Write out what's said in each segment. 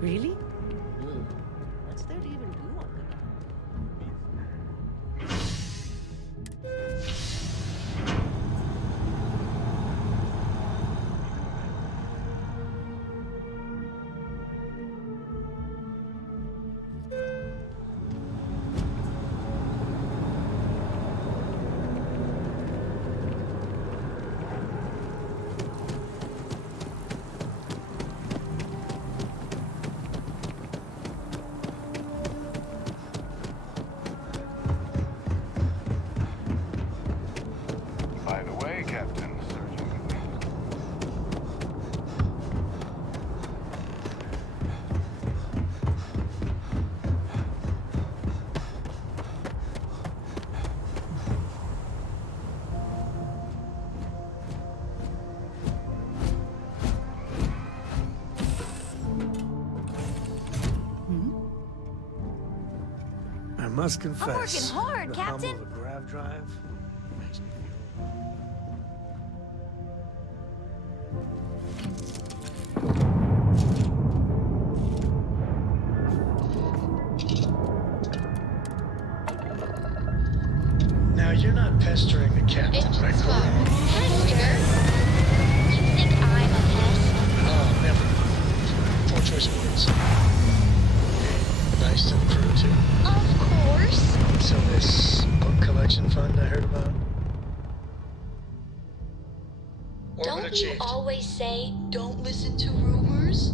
Really? What's there to even do on the map? By the way, Captain, Surgeon. I must confess. I'm working hard, the Captain. hum of a grav drive makes me feel. Now you're not pestering the captain, right? Pester? You think I'm a pest? Oh, never. Poor choice of words. Hey, nice to the crew too. Of course. So this book collection fund I heard about? Orbit Don't you achieved. always say, don't listen to rumors?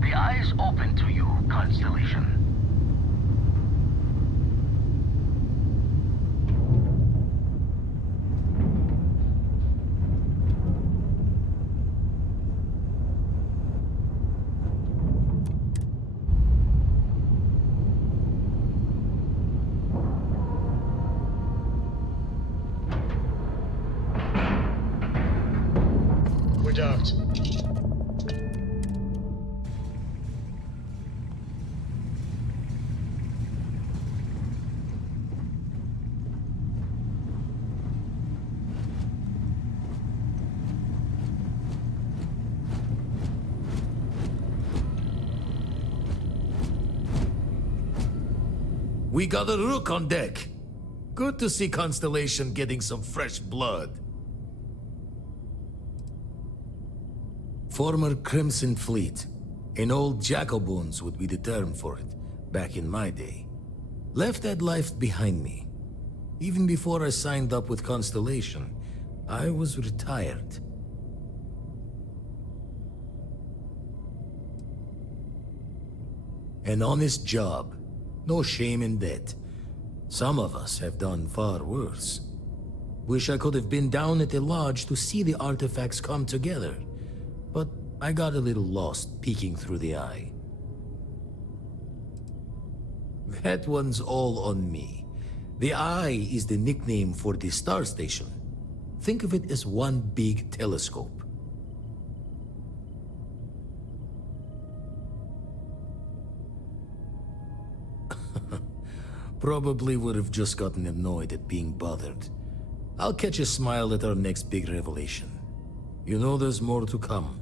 The eye's open to you, Constellation. We're docked. We got a rook on deck. Good to see Constellation getting some fresh blood. Former Crimson Fleet. An old Jacoboons would be the term for it, back in my day. Left that life behind me. Even before I signed up with Constellation, I was retired. An honest job. No shame in that. Some of us have done far worse. Wish I could have been down at the lodge to see the artifacts come together. But I got a little lost peeking through the eye. That one's all on me. The eye is the nickname for the star station. Think of it as one big telescope. Probably would have just gotten annoyed at being bothered. I'll catch a smile at our next big revelation. You know there's more to come.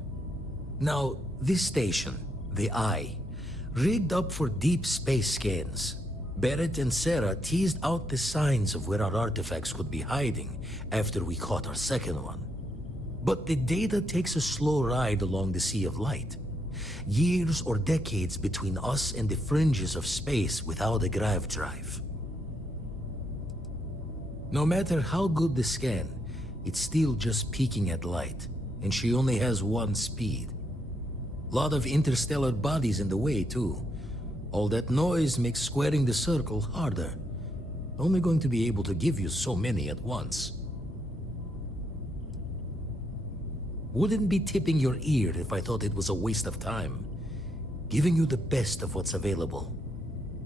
Now, this station, the Eye, rigged up for deep space scans. Barrett and Sarah teased out the signs of where our artifacts could be hiding after we caught our second one. But the data takes a slow ride along the Sea of Light. Years or decades between us and the fringes of space without a grav drive. No matter how good the scan, it's still just peeking at light, and she only has one speed. Lot of interstellar bodies in the way, too. All that noise makes squaring the circle harder. Only going to be able to give you so many at once. Wouldn't be tipping your ear if I thought it was a waste of time. Giving you the best of what's available.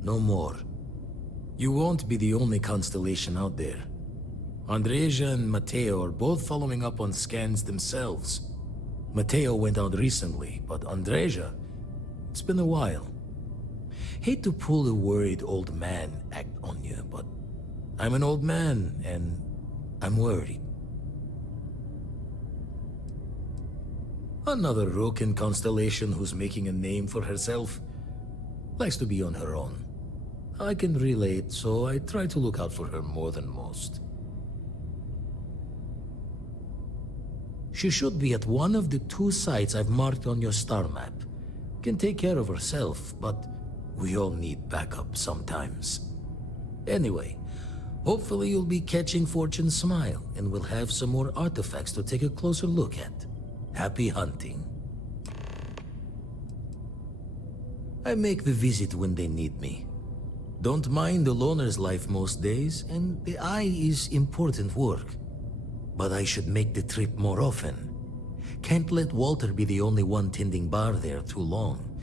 No more. You won't be the only constellation out there. Andreja and Matteo are both following up on scans themselves. Matteo went out recently, but Andreja, it's been a while. Hate to pull the worried old man act on you, but I'm an old man, and I'm worried. Another rook in Constellation who's making a name for herself. Likes to be on her own. I can relate, so I try to look out for her more than most. She should be at one of the 2 sites I've marked on your star map. Can take care of herself, but we all need backup sometimes. Anyway, hopefully you'll be catching Fortune's smile, and we'll have some more artifacts to take a closer look at. Happy hunting. I make the visit when they need me. Don't mind the loner's life most days, and the eye is important work. But I should make the trip more often. Can't let Walter be the only one tending bar there too long.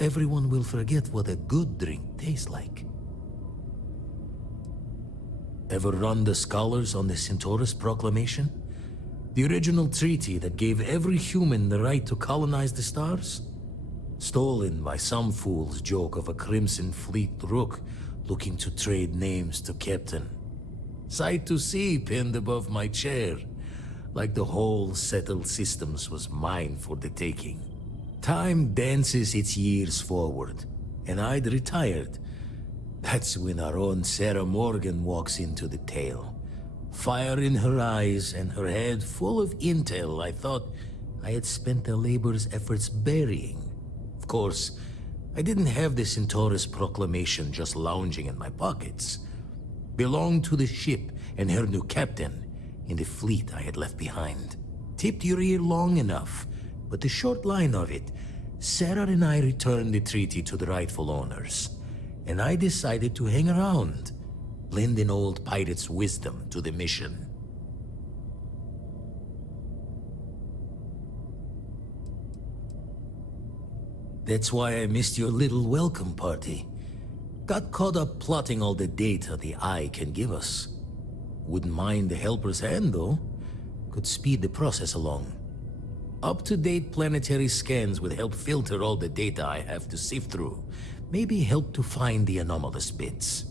Everyone will forget what a good drink tastes like. Ever run the scholars on the Centaurus Proclamation? The original treaty that gave every human the right to colonize the stars? Stolen by some fool's joke of a Crimson Fleet rook looking to trade names to Captain. Sight to see pinned above my chair, like the whole settled systems was mine for the taking. Time dances its years forward, and I'd retired. That's when our own Sarah Morgan walks into the tale. Fire in her eyes and her head full of intel I thought I had spent the labor's efforts burying. Of course, I didn't have the Centaurus Proclamation just lounging in my pockets. Belonged to the ship and her new captain in the fleet I had left behind. Tipped your ear long enough, but the short line of it, Sarah and I returned the treaty to the rightful owners, and I decided to hang around, lend an old pirate's wisdom to the mission. That's why I missed your little welcome party. Got caught up plotting all the data the Eye can give us. Wouldn't mind the helper's hand, though. Could speed the process along. Up-to-date planetary scans would help filter all the data I have to sift through. Maybe help to find the anomalous bits.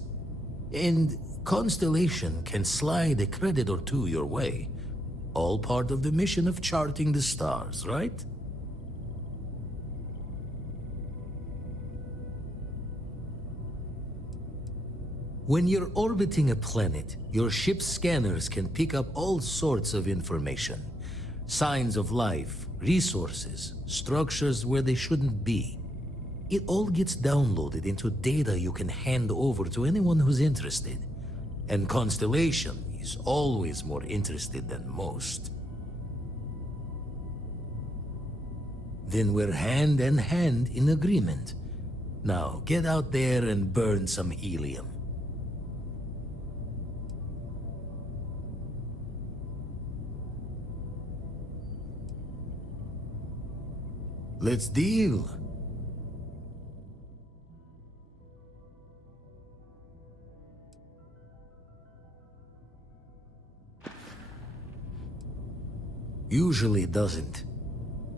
And Constellation can slide a credit or 2 your way. All part of the mission of charting the stars, right? When you're orbiting a planet, your ship's scanners can pick up all sorts of information. Signs of life, resources, structures where they shouldn't be. It all gets downloaded into data you can hand over to anyone who's interested. And Constellation is always more interested than most. Then we're hand in hand in agreement. Now get out there and burn some helium. Let's deal. Usually it doesn't.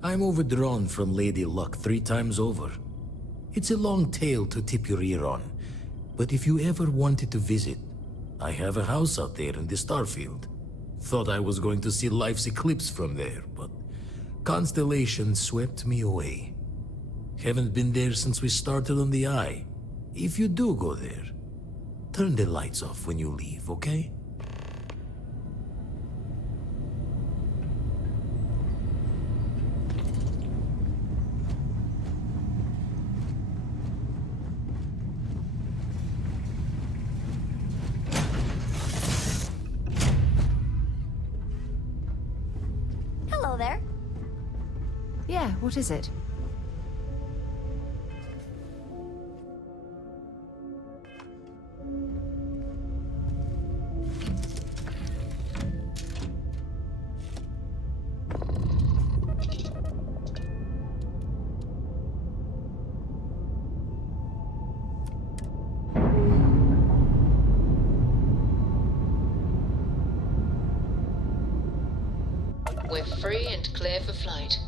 I'm overdrawn from Lady Luck 3 times over. It's a long tale to tip your ear on, but if you ever wanted to visit, I have a house out there in the Starfield. Thought I was going to see life's eclipse from there, but Constellation swept me away. Haven't been there since we started on the Eye. If you do go there, turn the lights off when you leave, okay? Hello there. Yeah, what is it? We're free and clear for flight.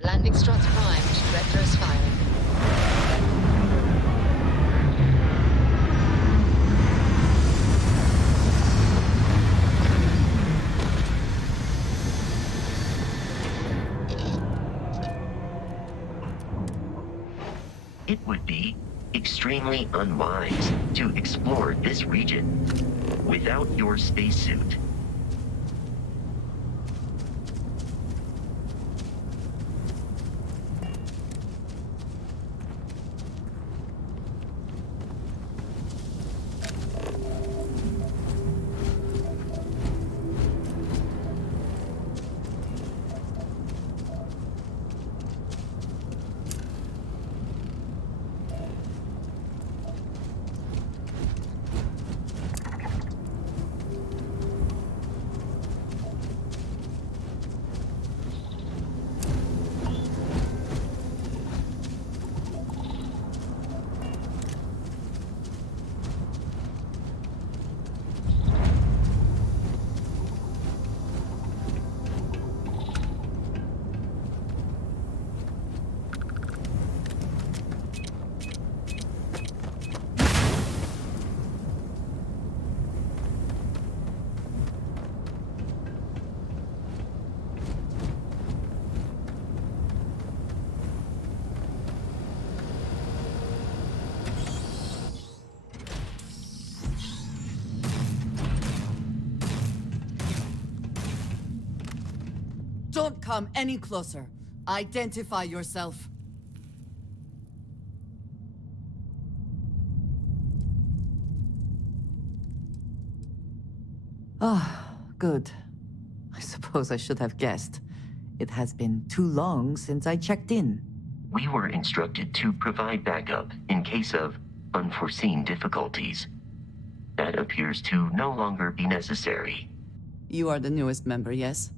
Landing struts primed, retros firing. It would be extremely unwise to explore this region without your spacesuit. Don't come any closer. Identify yourself. Ah, good. I suppose I should have guessed. It has been too long since I checked in. We were instructed to provide backup in case of unforeseen difficulties. That appears to no longer be necessary. You are the newest member, yes?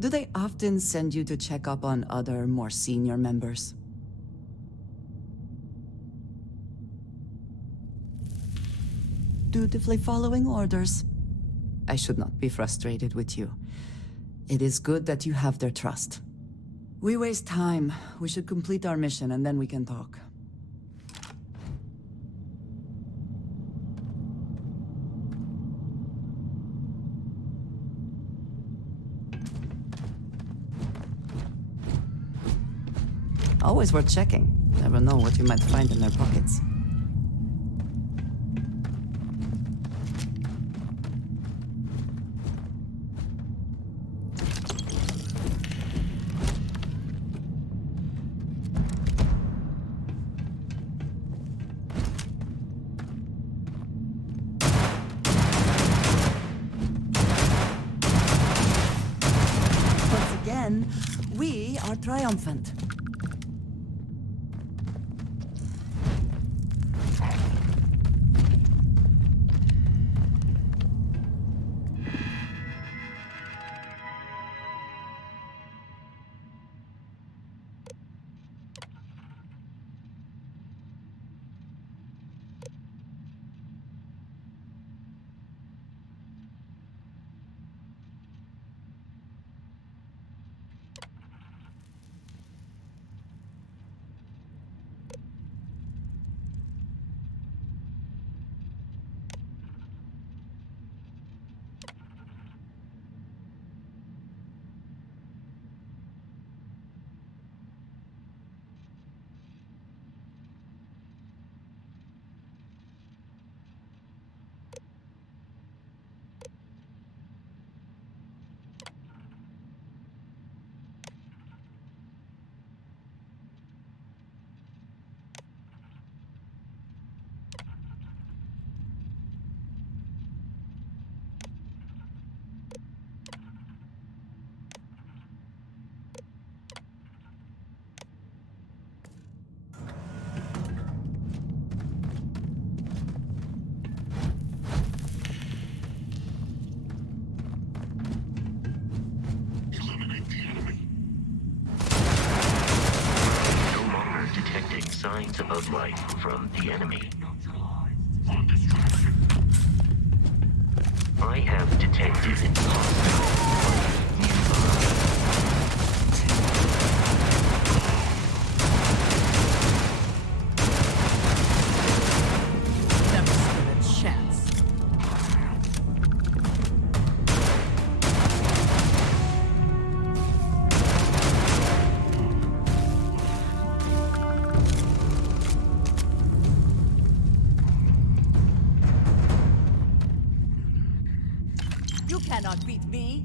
Do they often send you to check up on other, more senior members? Dutifully following orders. I should not be frustrated with you. It is good that you have their trust. We waste time. We should complete our mission and then we can talk. Always worth checking. Never know what you might find in their pockets. Once again, we are triumphant. signs of life from the enemy. I have detected hostile nearby. Never stood a chance. You cannot beat me.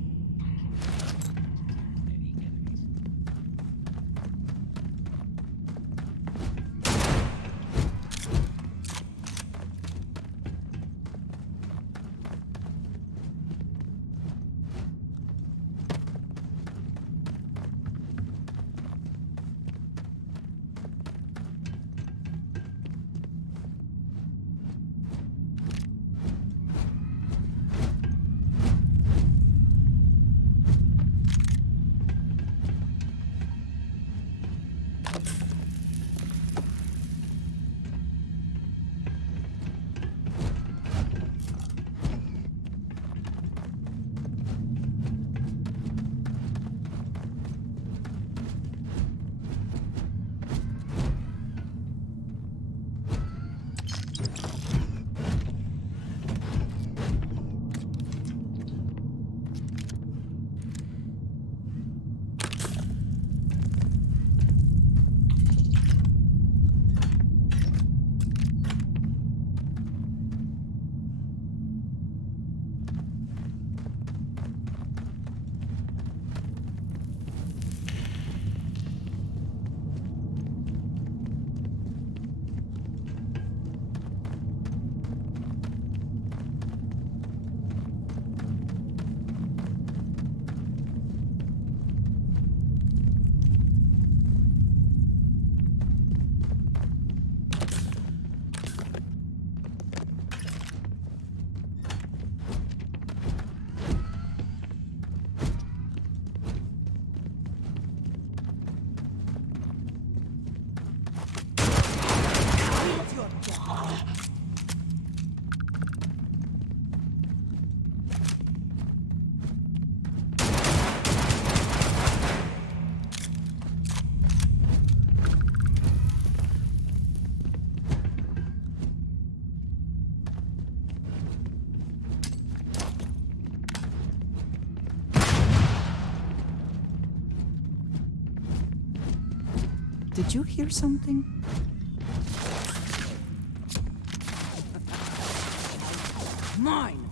Did you hear something? Mine!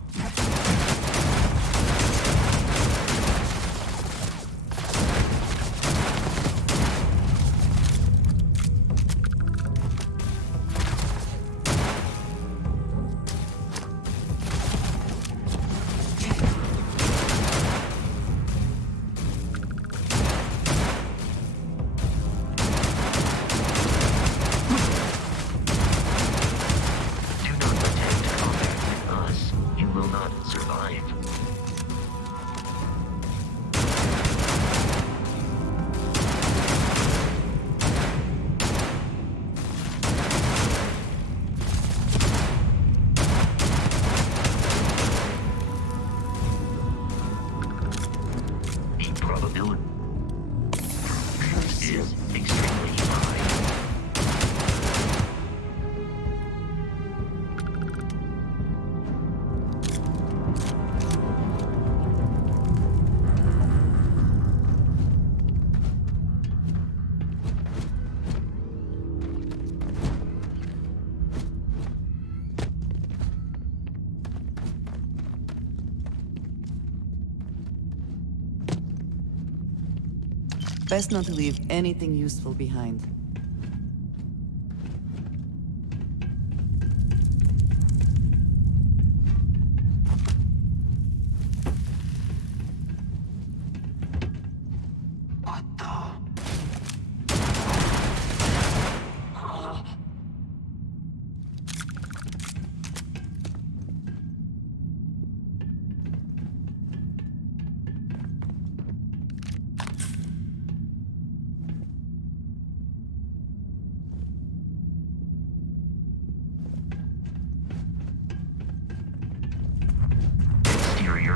Best not to leave anything useful behind.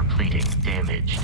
armor plating damaged.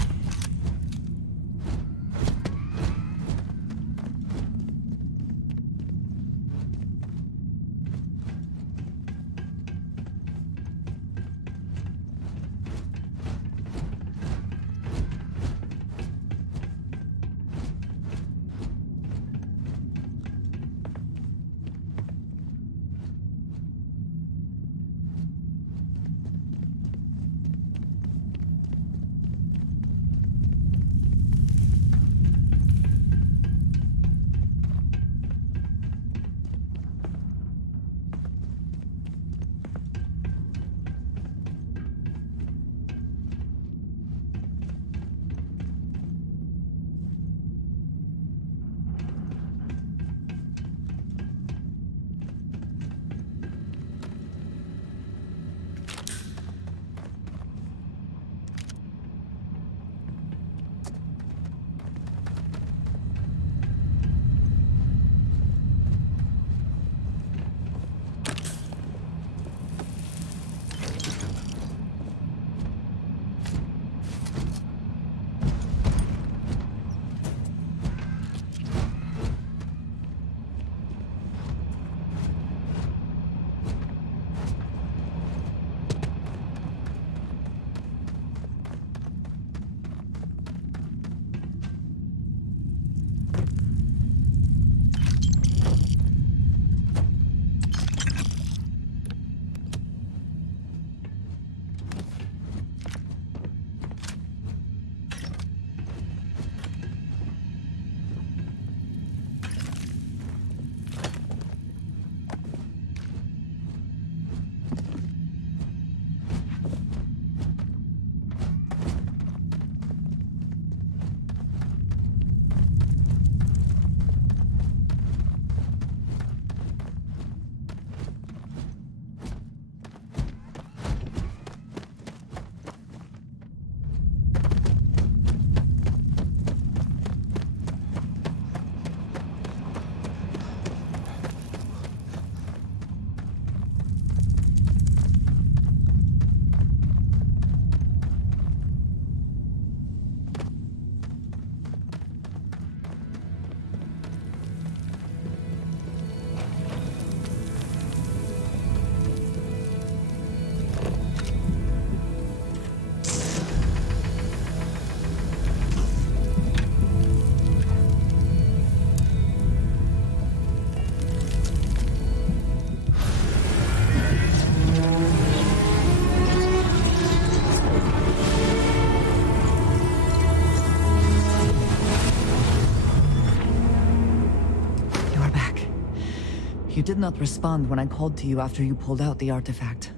You did not respond when I called to you after you pulled out the artifact.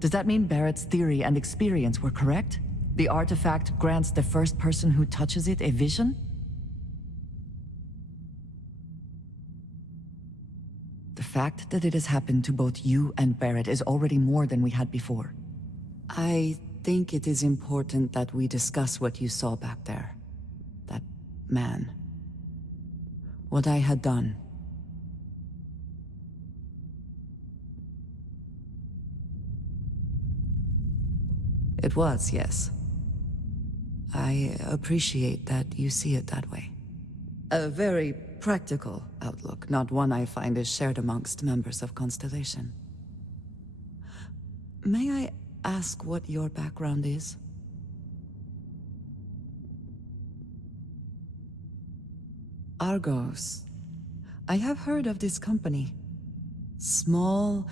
Does that mean Barrett's theory and experience were correct? The artifact grants the first person who touches it a vision? The fact that it has happened to both you and Barrett is already more than we had before. I think it is important that we discuss what you saw back there. That man. What I had done. It was, yes. I appreciate that you see it that way. A very practical outlook, not one I find is shared amongst members of Constellation. May I ask what your background is? Argos. I have heard of this company. Small,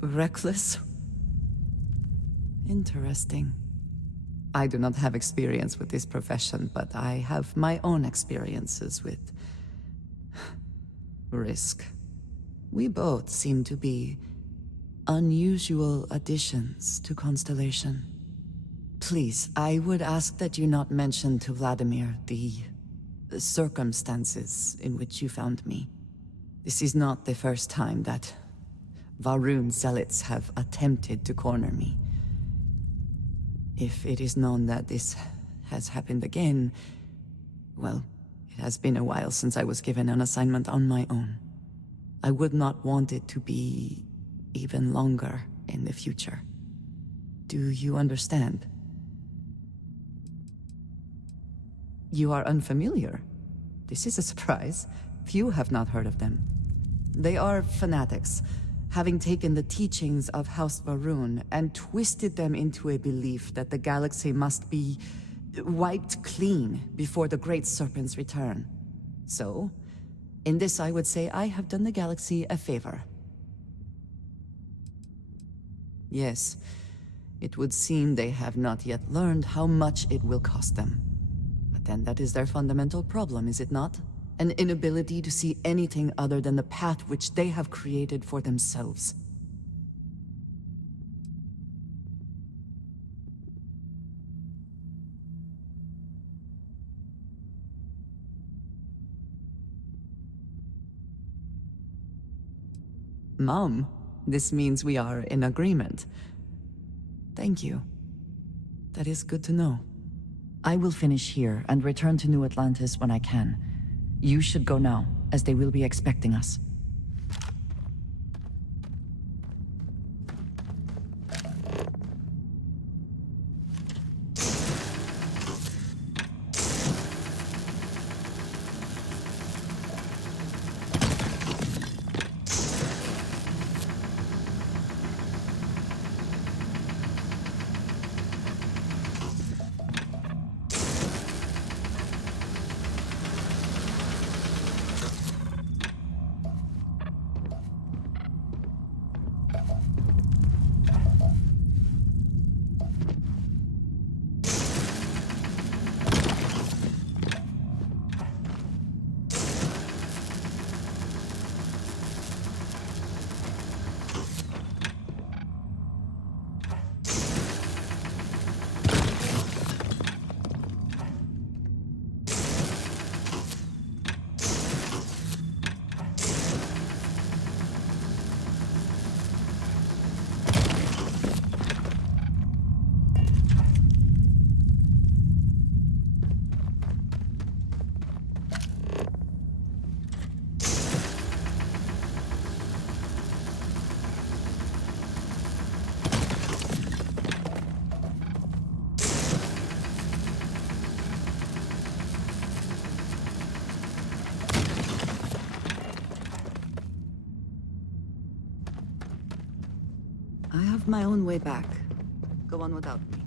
reckless. Interesting. I do not have experience with this profession, but I have my own experiences with risk. We both seem to be unusual additions to Constellation. Please, I would ask that you not mention to Vladimir the circumstances in which you found me. This is not the first time that Varun zealots have attempted to corner me. If it is known that this has happened again, well, it has been a while since I was given an assignment on my own. I would not want it to be even longer in the future. Do you understand? You are unfamiliar. This is a surprise. Few have not heard of them. They are fanatics, having taken the teachings of House Varun and twisted them into a belief that the galaxy must be wiped clean before the Great Serpent's return. So, in this I would say I have done the galaxy a favor. Yes, it would seem they have not yet learned how much it will cost them. But then that is their fundamental problem, is it not? An inability to see anything other than the path which they have created for themselves. Mom, this means we are in agreement. Thank you. That is good to know. I will finish here and return to New Atlantis when I can. You should go now, as they will be expecting us. I have my own way back. Go on without me.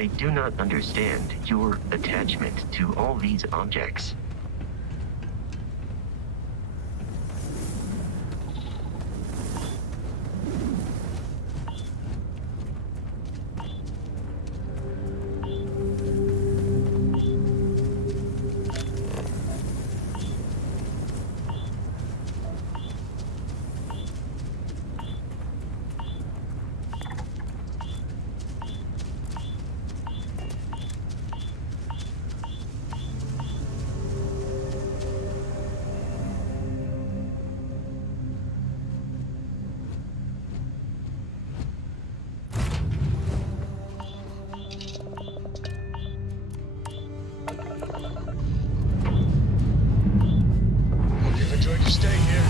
I do not understand your attachment to all these objects. Hope you've enjoyed your stay here.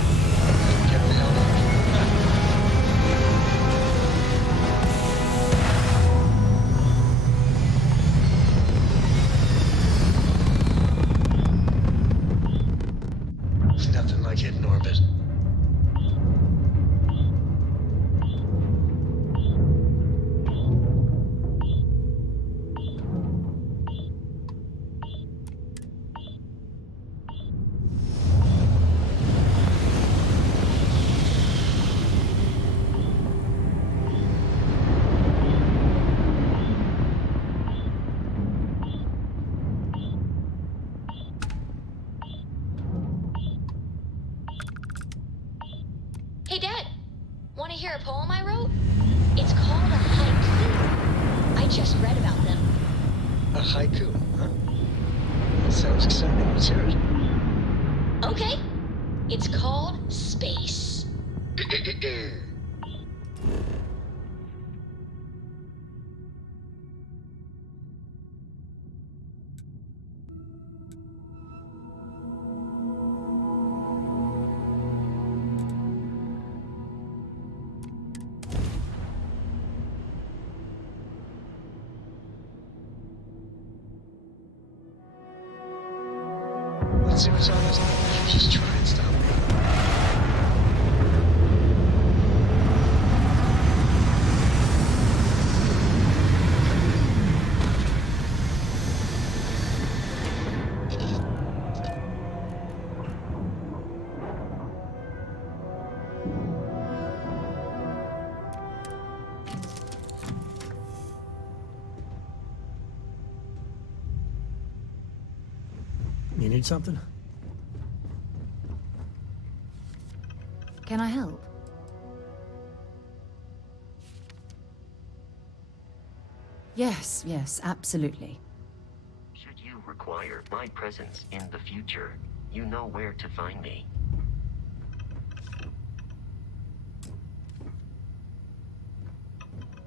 Get the hell out. Nothing like hitting orbit. Hey, Dad. Want to hear a poem I wrote? It's called a haiku. I just read about them. A haiku, huh? That sounds exciting. Let's hear it. Okay. It's called Space. Let's see what's on this thing. Just try and stop me. You need something? Can I help? Yes, yes, absolutely. Should you require my presence in the future, you know where to find me.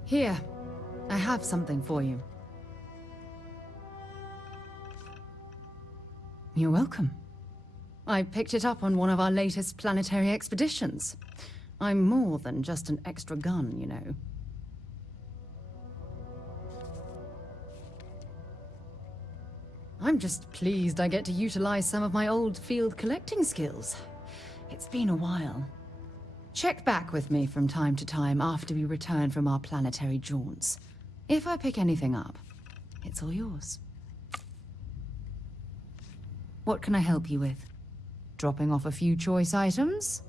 Here, I have something for you. You're welcome. I picked it up on one of our latest planetary expeditions. I'm more than just an extra gun, you know. I'm just pleased I get to utilize some of my old field collecting skills. It's been a while. Check back with me from time to time after we return from our planetary jaunts. If I pick anything up, it's all yours. What can I help you with? Dropping off a few choice items?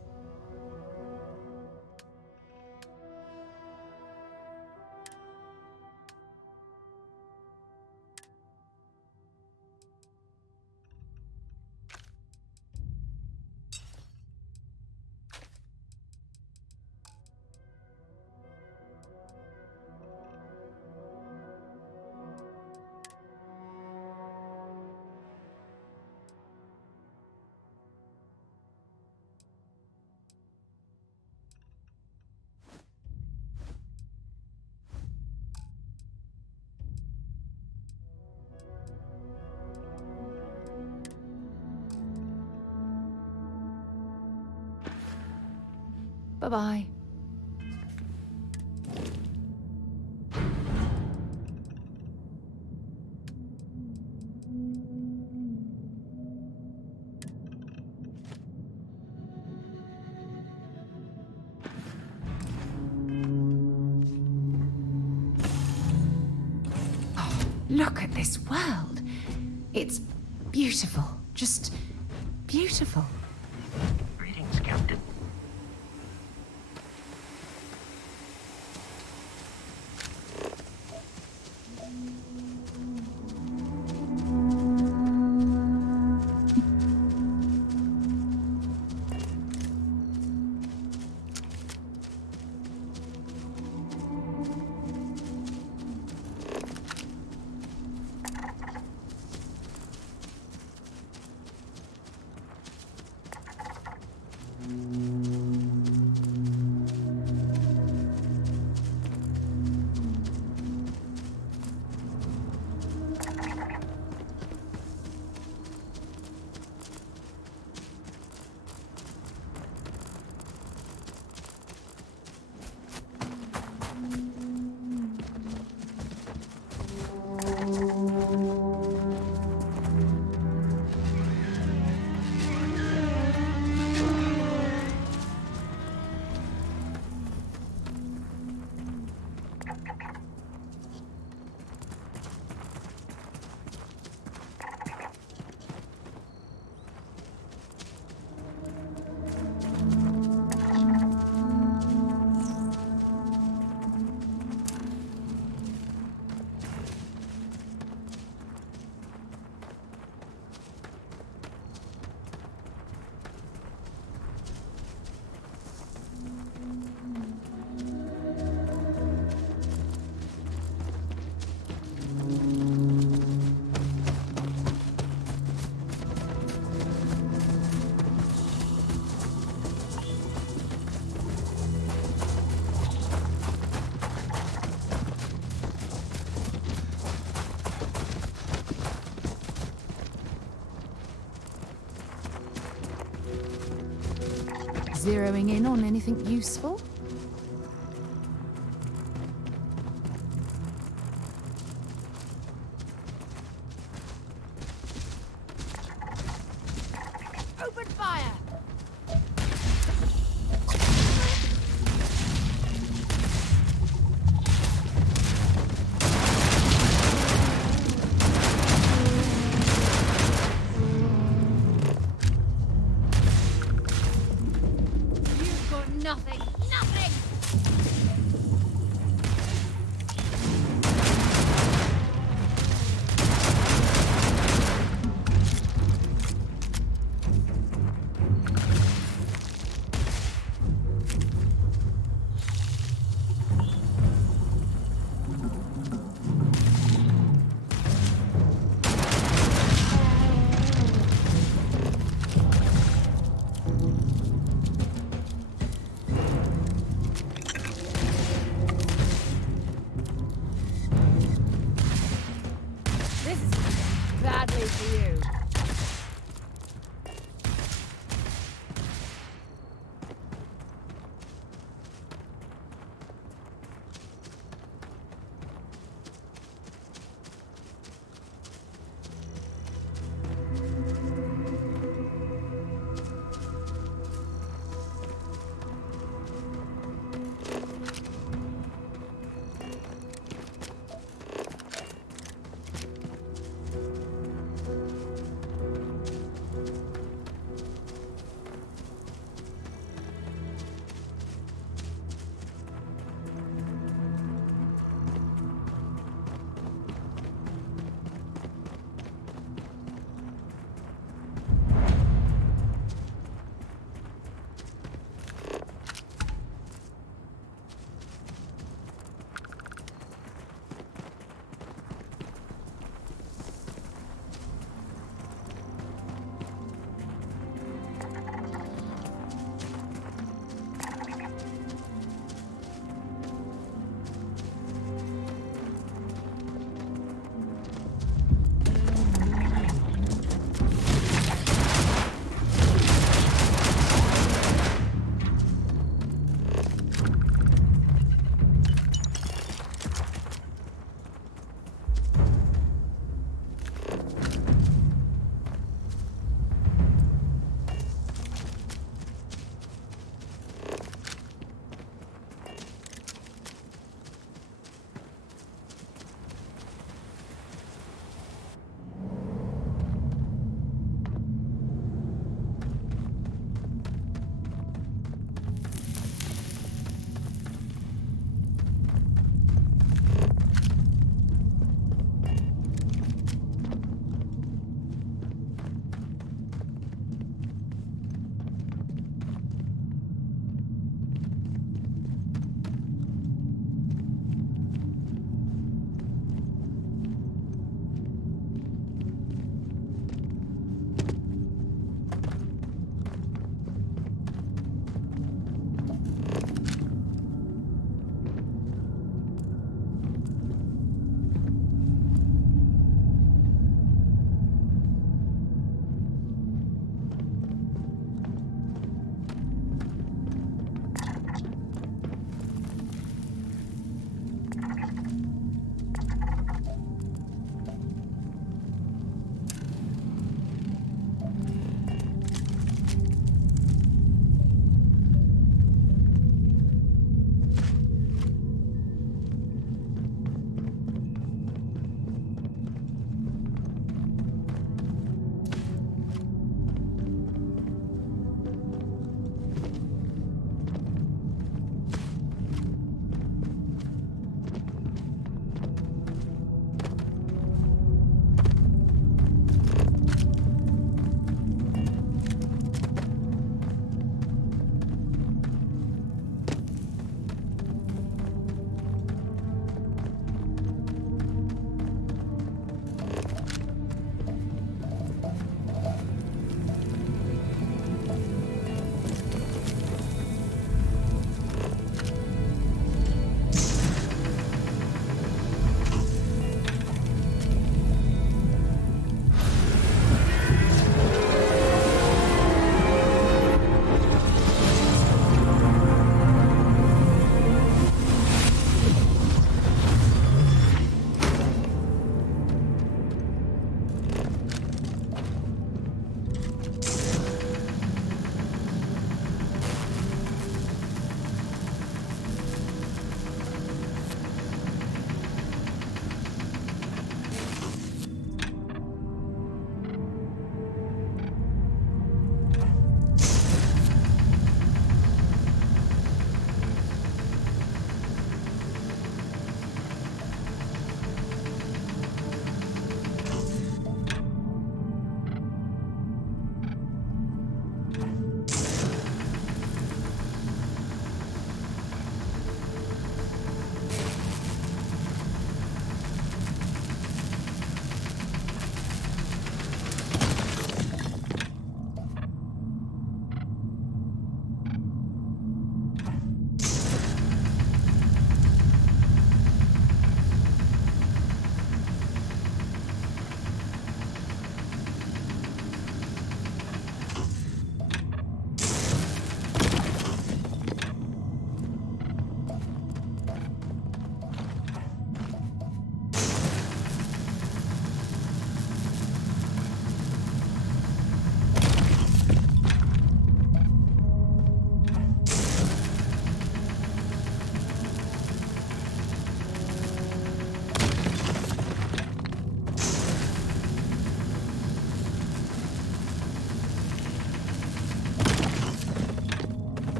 Bye-bye. Look at this world. It's beautiful. Just beautiful. Greetings, Captain. Zeroing in on anything useful? Open fire! You've got nothing! Nothing!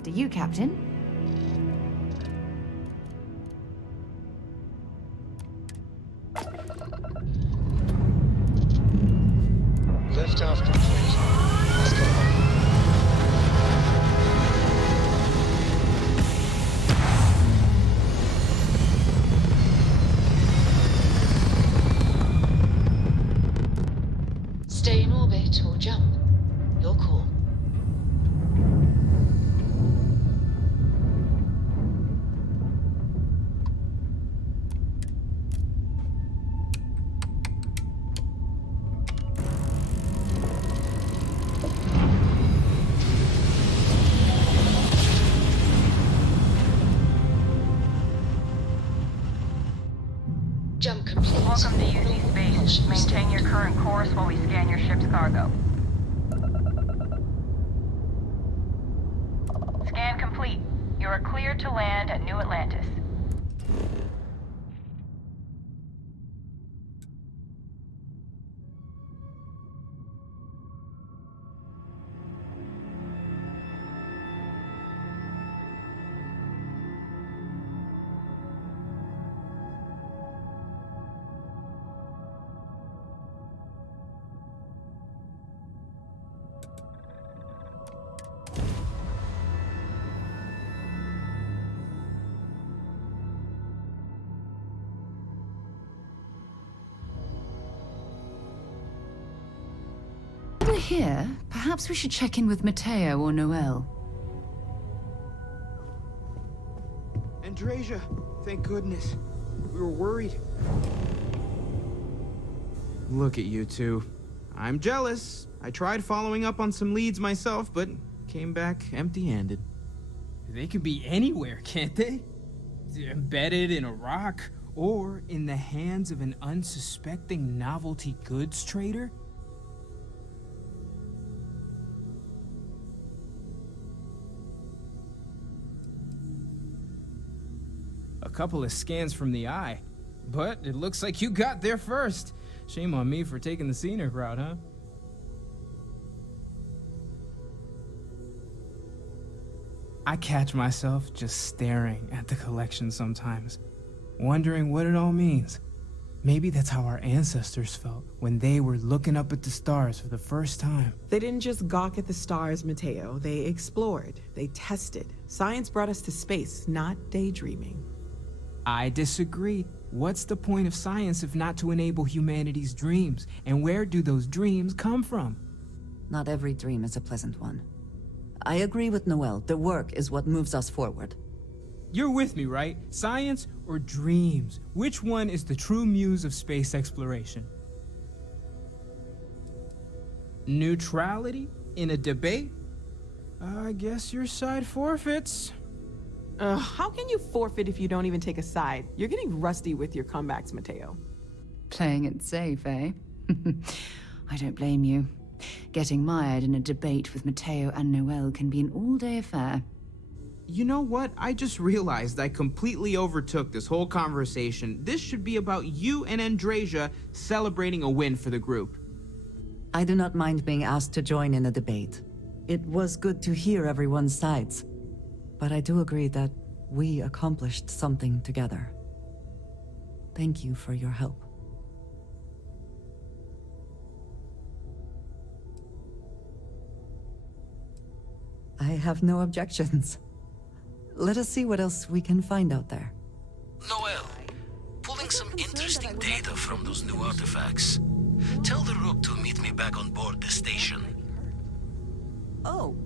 After you, Captain. Liftoff complete. Let's go home. Stay in orbit or jump. Your call. Jump complete. Welcome to UC Space. Propulsion Maintain your current course while we scan your ship's cargo. Scan complete. You are cleared to land at New Atlantis. While we're here, perhaps we should check in with Matteo or Noel. Andreja, thank goodness. We were worried. Look at you two. I'm jealous. I tried following up on some leads myself, but came back empty-handed. They could be anywhere, can't they? Embedded in a rock, or in the hands of an unsuspecting novelty goods trader? A couple of scans from the eye, but it looks like you got there first. Shame on me for taking the scenic route, huh? I catch myself just staring at the collection sometimes, wondering what it all means. Maybe that's how our ancestors felt when they were looking up at the stars for the first time. They didn't just gawk at the stars, Matteo. They explored. They tested. Science brought us to space, not daydreaming. I disagree. What's the point of science if not to enable humanity's dreams? And where do those dreams come from? Not every dream is a pleasant one. I agree with Noel. The work is what moves us forward. You're with me, right? Science or dreams? Which one is the true muse of space exploration? Neutrality in a debate? I guess your side forfeits. How can you forfeit if you don't even take a side? You're getting rusty with your comebacks, Matteo. Playing it safe, eh? I don't blame you. Getting mired in a debate with Matteo and Noel can be an all-day affair. You know what? I just realized I completely overtook this whole conversation. This should be about you and Andreja celebrating a win for the group. I do not mind being asked to join in a debate. It was good to hear everyone's sides. But I do agree that we accomplished something together. Thank you for your help. I have no objections. Let us see what else we can find out there. Noel, pulling some interesting data from those new artifacts. Tell the Rook to meet me back on board the station. Oh,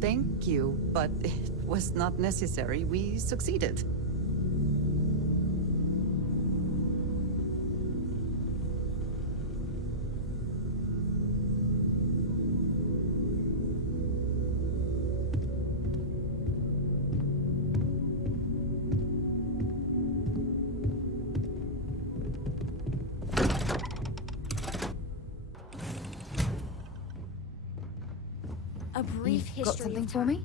thank you, but it was not necessary. We succeeded. A brief history. Got something for me?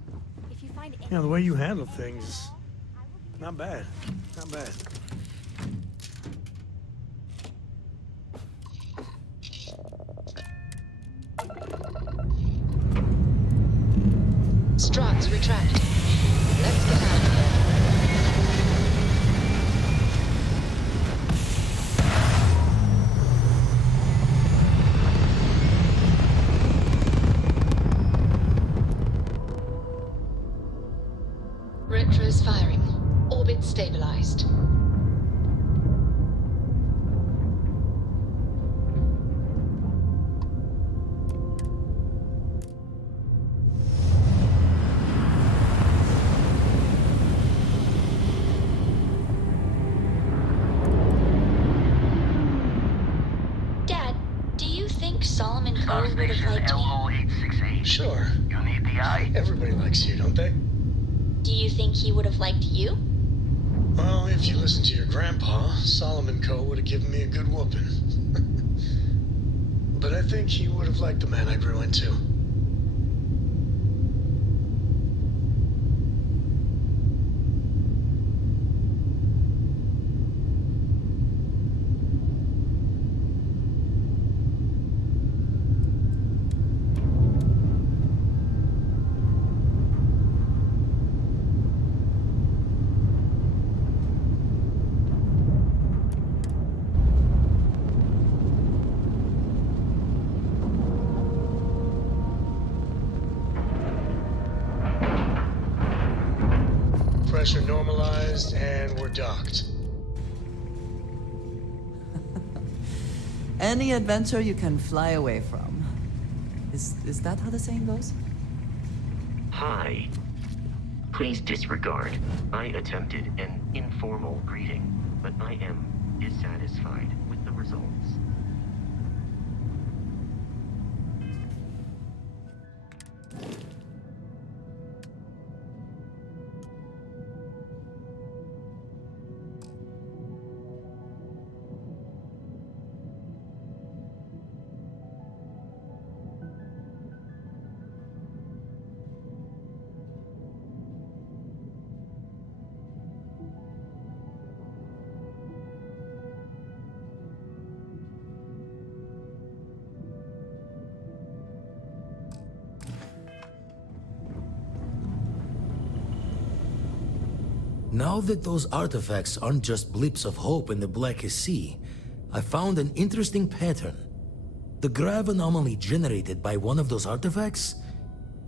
If you find Yeah, the way you handle things, not bad. Not bad. stabilized. Dad, do you think Solomon Cole would have Station liked me? LO868. Sure. You need the eye? Everybody likes you, don't they? Do you think he would have liked you? Well, if you listen to your grandpa, Solomon Coe would have given me a good whooping. But I think he would have liked the man I grew into. Pressure normalized, and we're docked. Any adventure you can fly away from. Is that how the saying goes? Hi. Please disregard. I attempted an informal greeting, but I am dissatisfied with the results. Now that those artifacts aren't just blips of hope in the blackest sea, I found an interesting pattern. The grav anomaly generated by one of those artifacts,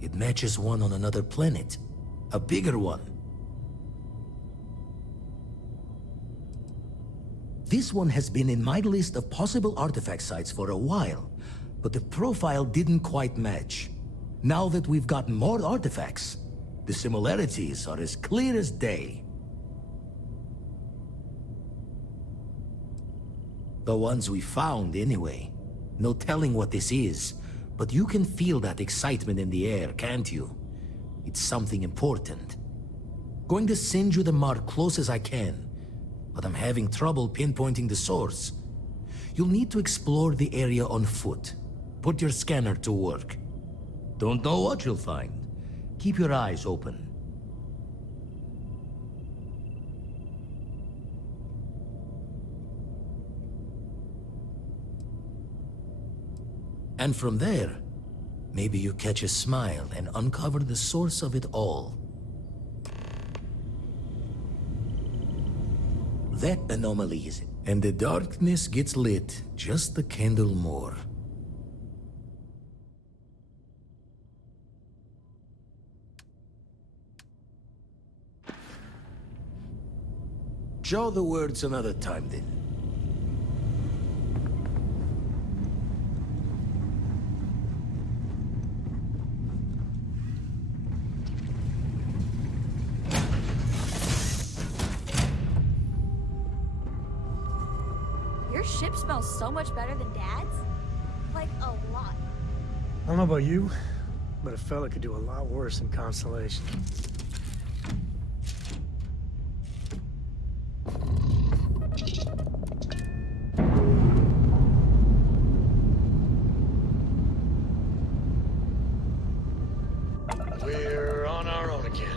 it matches one on another planet. A bigger one. This one has been in my list of possible artifact sites for a while, but the profile didn't quite match. Now that we've gotten more artifacts, the similarities are as clear as day. The ones we found, anyway. No telling what this is, but you can feel that excitement in the air, can't you? It's something important. Going to send you the mark close as I can, but I'm having trouble pinpointing the source. You'll need to explore the area on foot. Put your scanner to work. Don't know what you'll find. Keep your eyes open. And from there, maybe you catch a smile and uncover the source of it all. That anomaly is it. And the darkness gets lit just a candle more. Jaw the words another time, then. Your ship smells so much better than Dad's. Like, a lot. I don't know about you, but a fella could do a lot worse in Constellation. We're on our own again.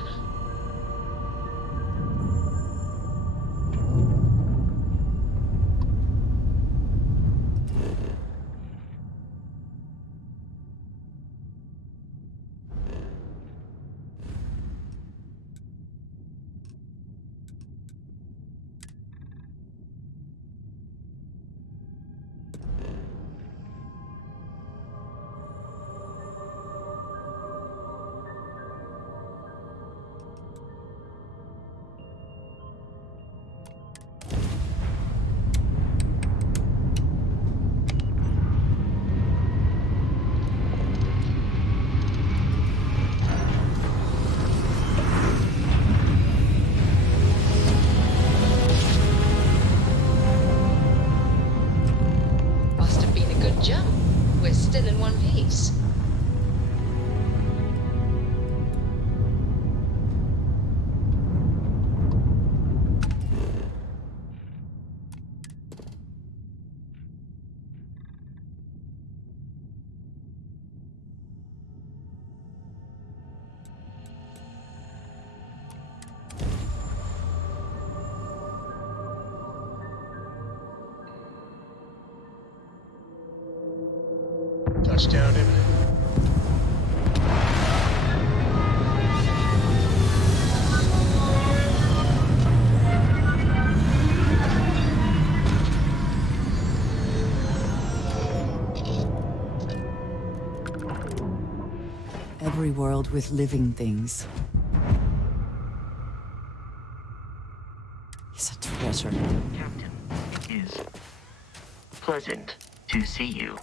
Touchdown imminent. Every world with living things is a treasure. Captain, it is pleasant to see you.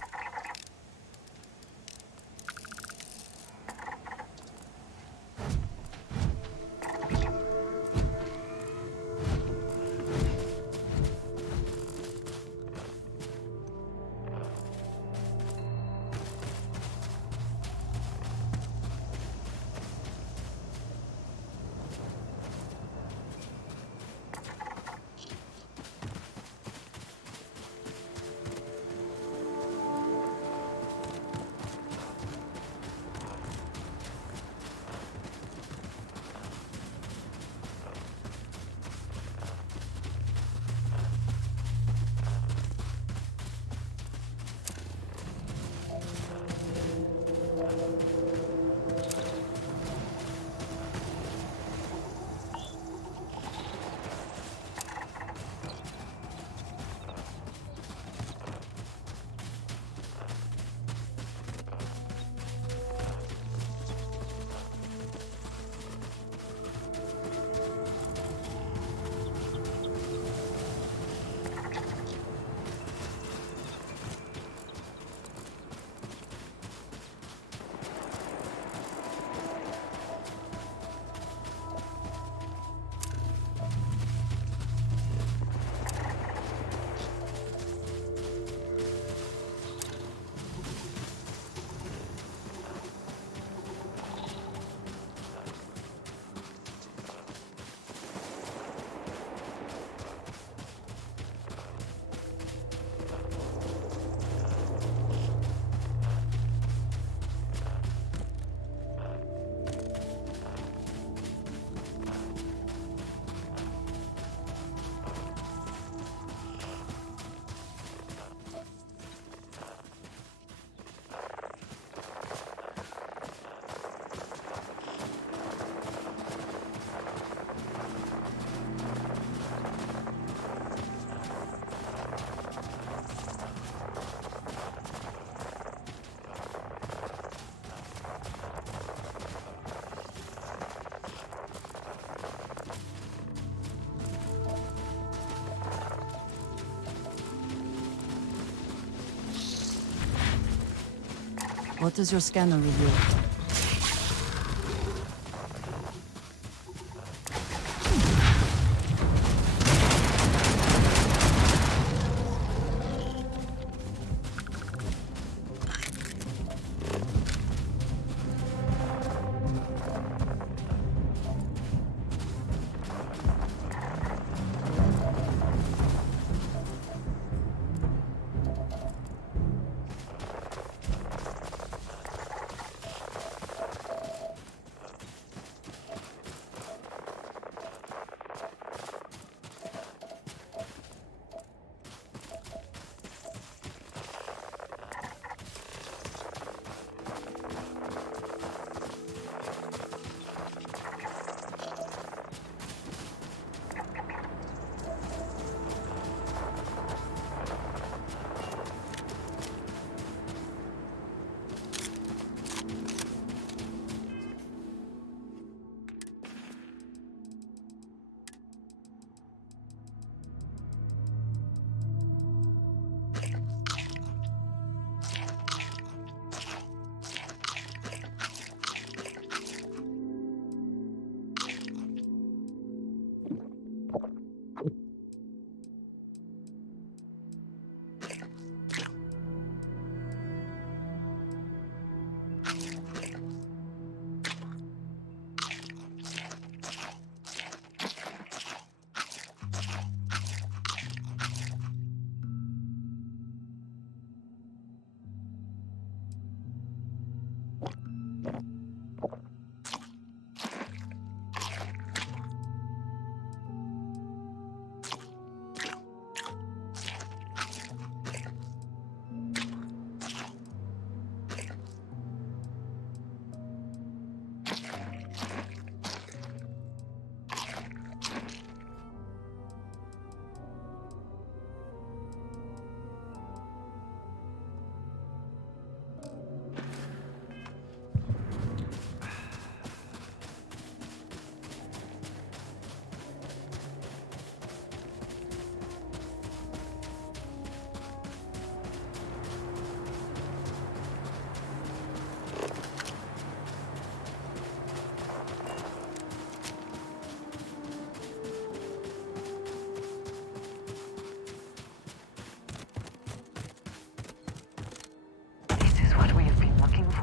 What does your scanner reveal?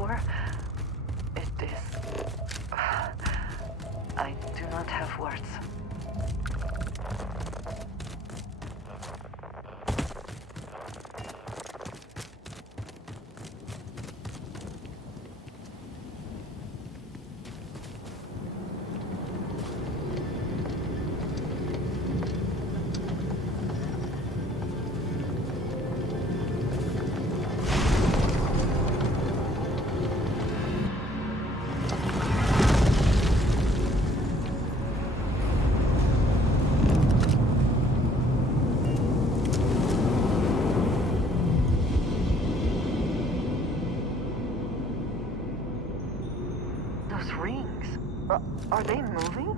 before. It is... I do not have words. Those rings, are they moving?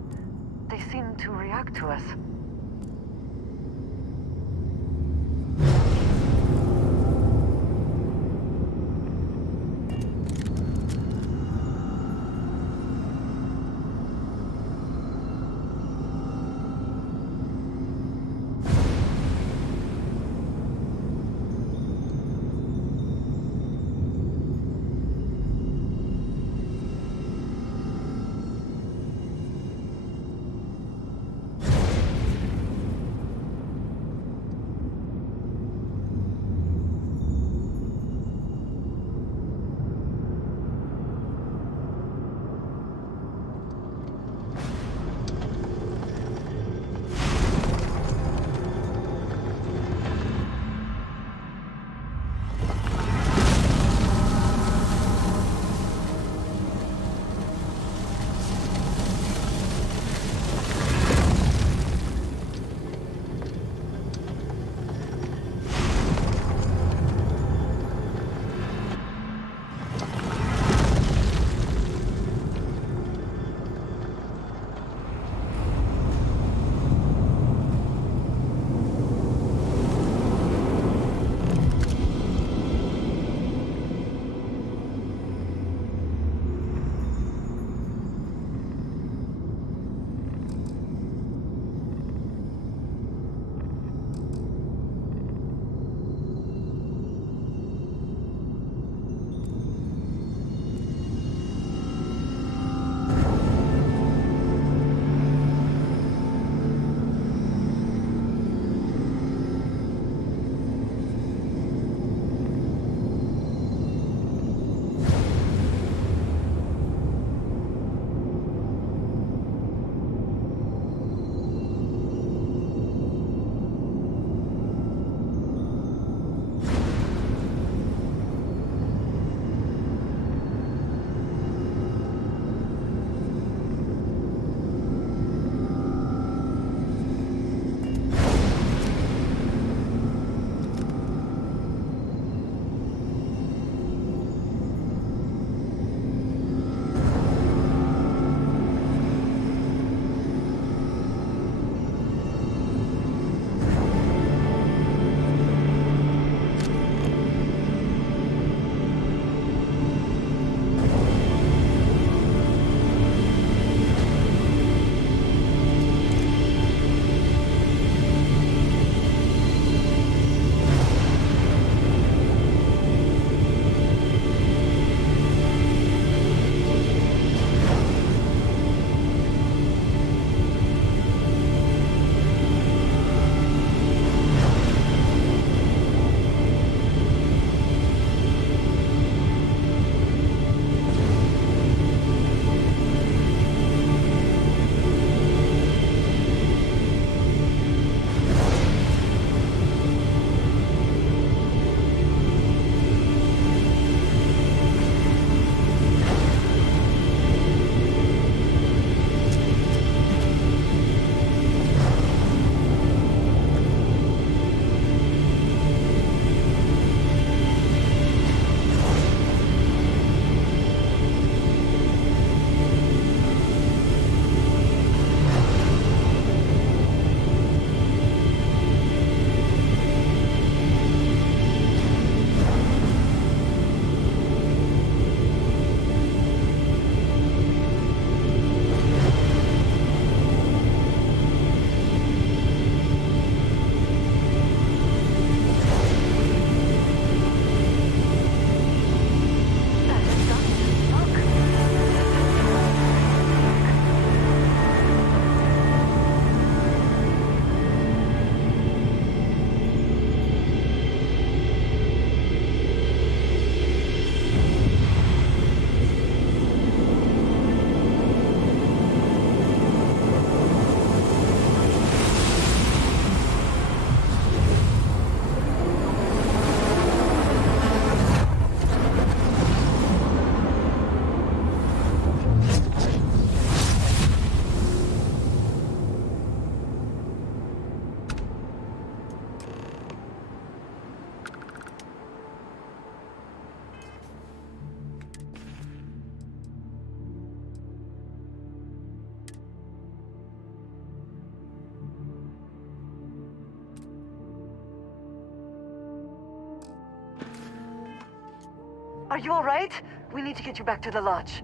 They seem to react to us. Are you alright? We need to get you back to the lodge.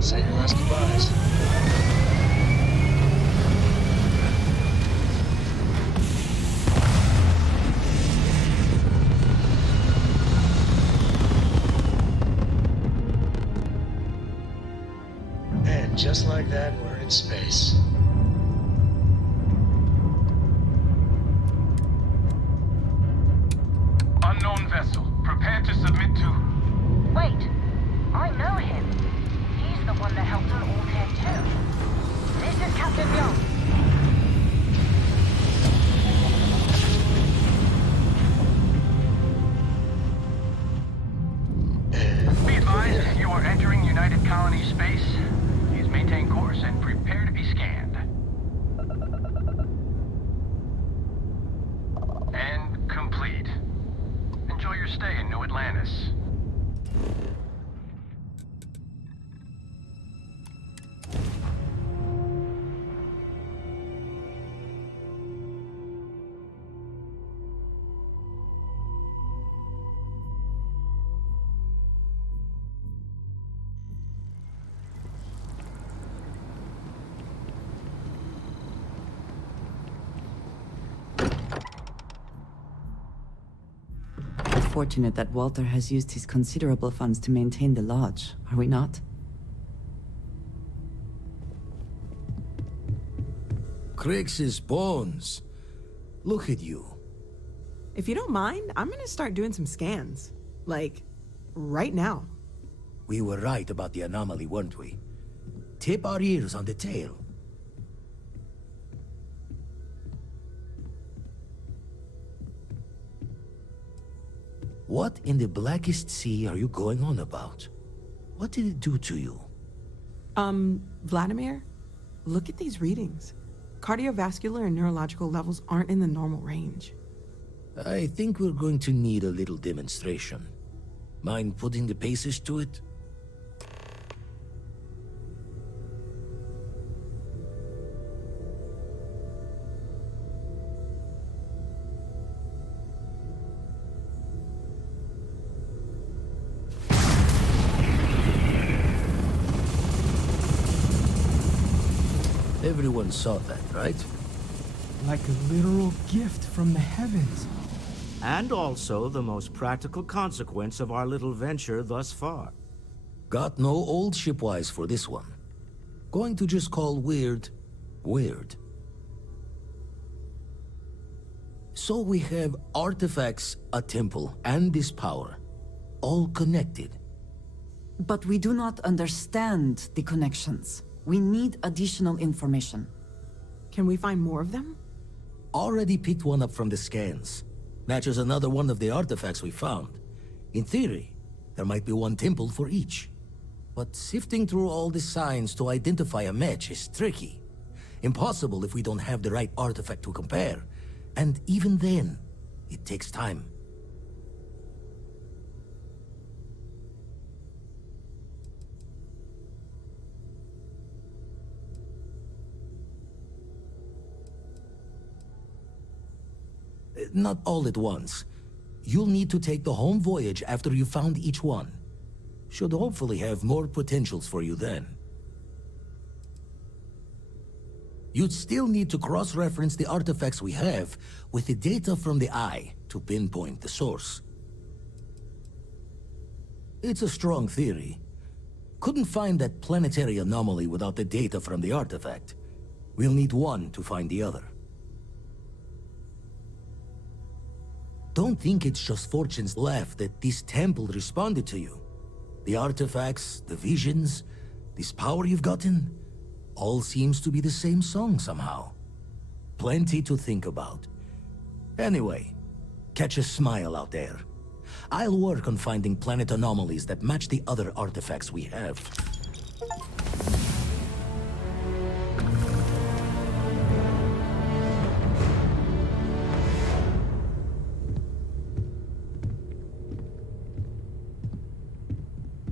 Say your last goodbyes. And just like that, we're in space. Unknown vessel. Prepare to submit to... Wait, I know him. He's the one that helped on Altair 2. This is Captain Young. Be advised, you are entering United Colony space. Please maintain course and prepare to be scanned. And complete. Enjoy your stay in New Atlantis. Fortunate that Walter has used his considerable funds to maintain the lodge, are we not? Crix's bones. Look at you. If you don't mind, I'm gonna start doing some scans. Like, right now. We were right about the anomaly, weren't we? Tip our ears on the tail. What in the blackest sea are you going on about? What did it do to you? Vladimir, look at these readings. Cardiovascular and neurological levels aren't in the normal range. I think we're going to need a little demonstration. Mind putting the paces to it? Everyone saw that, right? Like a literal gift from the heavens. And also the most practical consequence of our little venture thus far. Got no old shipwise for this one. Going to just call weird, weird. So we have artifacts, a temple, and this power. All connected. But we do not understand the connections. We need additional information. Can we find more of them? Already picked one up from the scans. Matches another one of the artifacts we found. In theory, there might be one temple for each. But sifting through all the signs to identify a match is tricky. Impossible if we don't have the right artifact to compare. And even then, it takes time. not all at once. You'll need to take the home voyage after you've found each one. Should hopefully have more potentials for you then. You'd still need to cross-reference the artifacts we have with the data from the Eye to pinpoint the source. It's a strong theory. Couldn't find that planetary anomaly without the data from the artifact. We'll need one to find the other. Don't think it's just Fortune's laugh that this temple responded to you. The artifacts, the visions, this power you've gotten, all seems to be the same song somehow. Plenty to think about. Anyway, catch a smile out there. I'll work on finding planet anomalies that match the other artifacts we have.